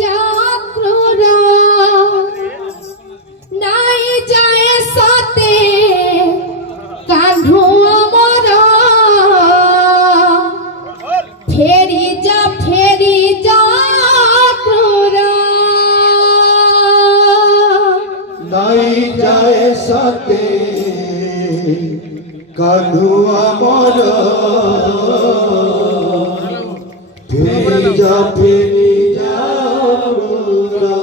जाक्रोरा नाई जाए साते कान्हो अमरा फेरी जा क्रोरा नाई जाए साते कान्हो अमरा फेरी जा क्रोरा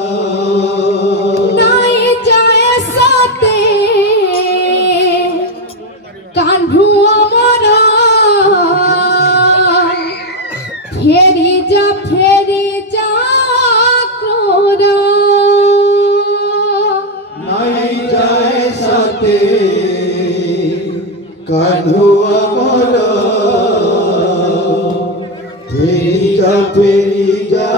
नाई जाए साते कान्हो अमरा फेरी जा क्रोरा नाई जाए साते कान्हो अमरा फेरी जा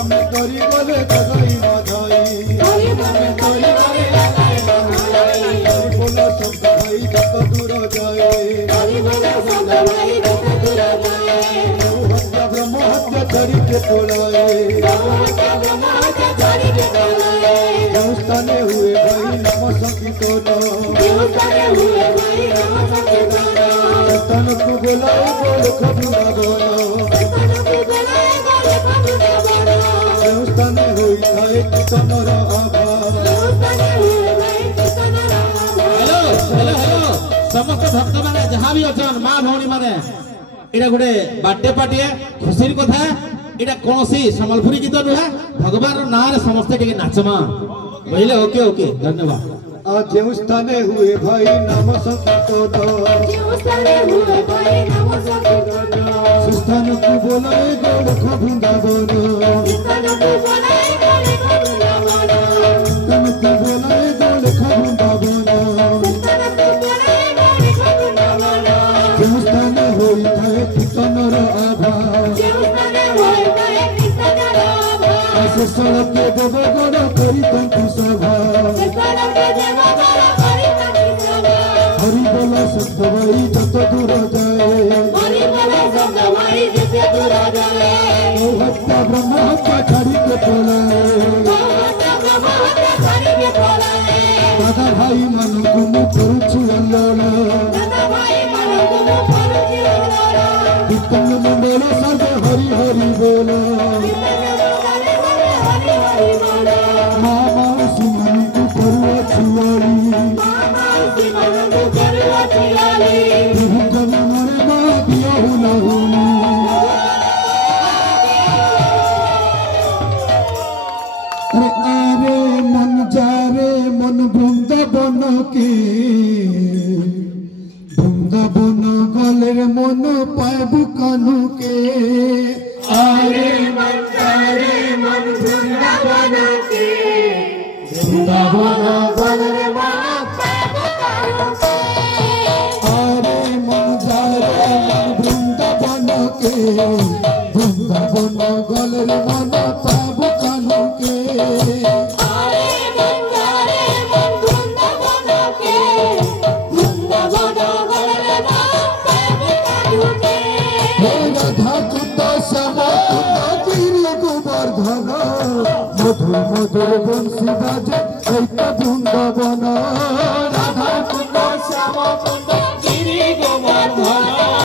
नाम करी गले जगाई माधाई हरि बोलो शब्द भाई जत दूर जाए ब्रह्म हत्या छड़ी के तोड़ाए जो स्थाने हुए भाई नाम संकीर्तन सतन को बोलाए बोल खबुरा बोलो जो स्थाने हुई थाए कीर्तनर आभा समस्त भक्त माने जहाँ भी अचन माँ भौणी माने इटा गोटे बर्थडे पार्टी खुशी कथा इटा कौन सम्बलपुरी गीत नुहे भगवान ना समस्ते टे नाचमा बुझे ओके ओके धन्यवाद जो स्थाने हुए भाई नाम संकीर्तन सुस्थान को बोलाए गोरख वृंदावन तन को बोलाए गोरख वृंदावन जो स्थाने होई थाए कीर्तनर आभा शेषल के देवगण करी तंतु सभा हरि बोला शब्द भाई जत दूर जाए हत्या ब्रह्म हत्या छाड़ी के तोलाए दादा भाई मन को मु करुछु अल्लाह कीर्तन मंडल सर्व हरि हरि बोला माँ माउसी मन को करुआ छुआली जन मरे माँ दिया हुला हुली अरे आरे मन जा रे मन वृंदावन के वृंदावन गले रे मन पाबु कानु के आरे मन जा रे मन वृंदावन के वृंदावन गले रे मन पाबु कानु के आरे मन जा रे मन वृंदावन के वृंदावन गले रे मन पाबु कानु के मधुर मधुर बंसी बाजे ऐता वृंदावन